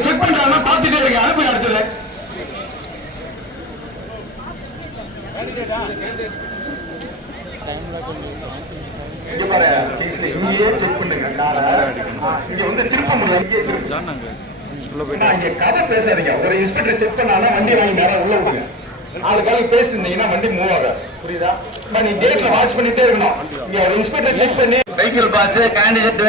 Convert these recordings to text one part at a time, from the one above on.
check பண்றாங்க பாத்துட்டே இருக்க அனுப்பி அடுத்தது இங்கேயே செக் பண்ணுங்க காரை இங்க வந்து திருப்ப முடியாது கதை பேசாதீங்க ஒரு இன்ஸ்பெக்டர் செக் பண்ணாலும் வண்டி வாங்கி நேரம் உள்ள விடுங்க ஆளுக்காக பேசிருந்தீங்கன்னா வண்டி மூவ் ஆகாது புரியுதா நீ கேட்ல வாட்ச் பண்ணிட்டே இருக்கணும் இங்க ஒரு இன்ஸ்பெக்டர் செக் பண்ணி வெஹிக்கிள் பாஸ் கேண்டிடேட்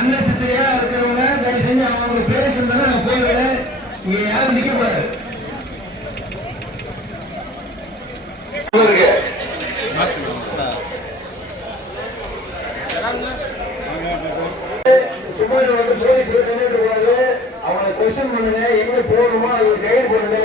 அன்னெசரியா இருக்கிறவங்க தயவு செஞ்சு அவங்க பேசுறதுனால நான் போயிடுவேன் இங்க யாரும் நிக்க கூடாது சுமார் வந்து போலீஸ் அவங்களை கொஸ்டின் பண்ணுங்க எங்க போகணுமோ அது கைடு பண்ணுங்க